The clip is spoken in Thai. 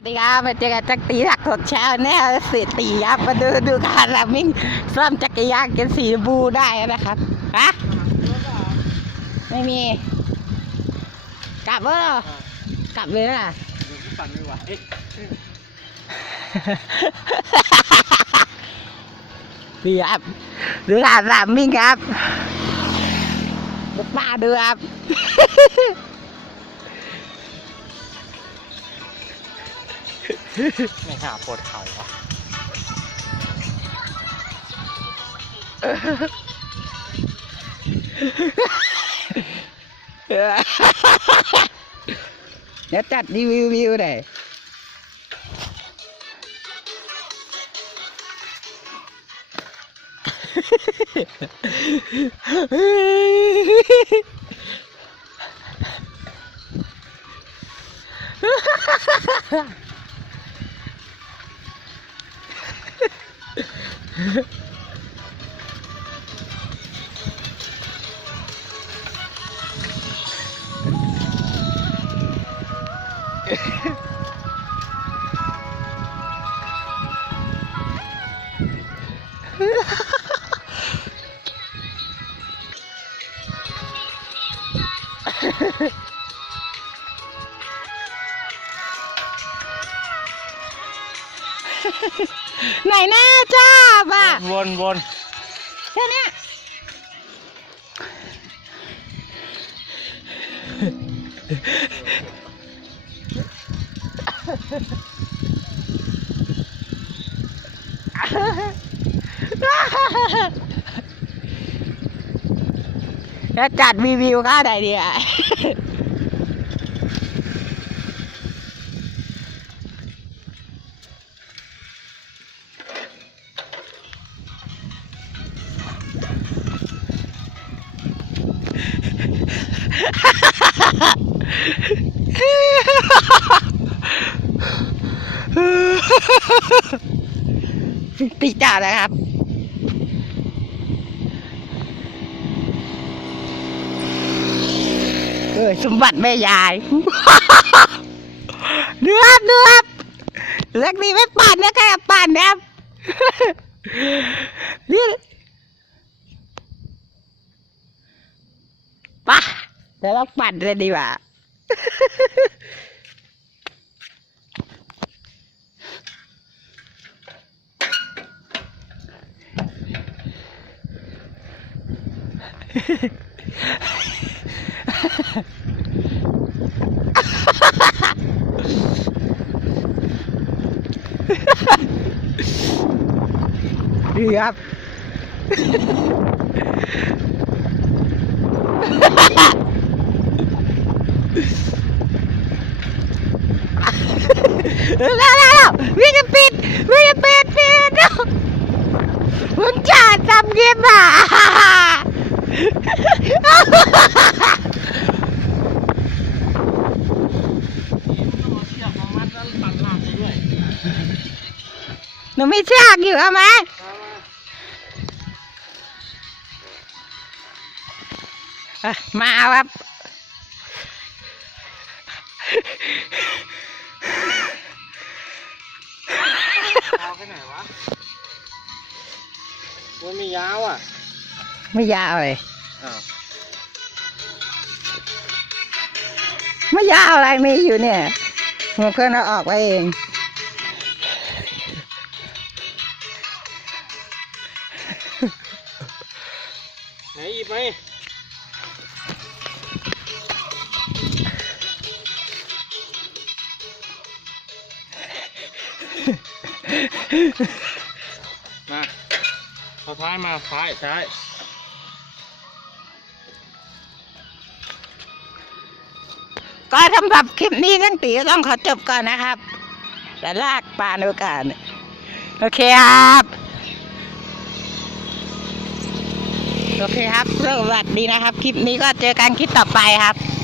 สวัสดีครับมาเจอกันจักรตีถักถดเช้าแน่เสียตีครับมาดูดูการลามิ่งซ่อมจักรยานกันสีชมพูได้นะครับฮะไม่มี กลับเออกลับเลยนะปั่นไม่ไหวดีครับดูการลามิ่งครับลูกป้าดูครับ ไม่หาปวดเข่าอะเดี๋ยวจัดรีวิววิวหน่อยฮ่าฮ่าฮ่า Ha ha ha. ไหนหน้าจ้าบ่ะวนวนแค่เนี้ยจะจัดรีวิวข้าวใดดีอะ ติจ่านะครับ เออสมบัติแม่ยาย เนื้อเนื้อเล็กนี้ไม่ปั่นนะแค่ปั่นนะครับนี่ปะเดี๋ยวเราปั่นเลยดีกว่า ดีครับ แล้วแล้ววิ่งปิดวิ่งปิดปิดเนาะมึงจ่าทำเกมอะ เชือกมามัดแล้วปั่นลากไปด้วย หนูไม่เชือกอยู่เอาไหมอะมาครับเอาไปไหนวะมันไม่ยาวอะ ไม่ยาวเลยอ้าวไม่ยาวอะไรมีอยู่เนี่ยหัวเพื่อนเราออกไปเอง ไหนหยิบไหมมาเอาท้ายมาท้ายท้ายก็สำหรับคลิปนี้ทั้งตีก็ต้องขอจบก่อนนะครับ แต่ลากปลาในโอกาสโอเคครับ โอเคครับสวัสดีนะครับ คลิปนี้ก็เจอกันคลิปต่อไปครับ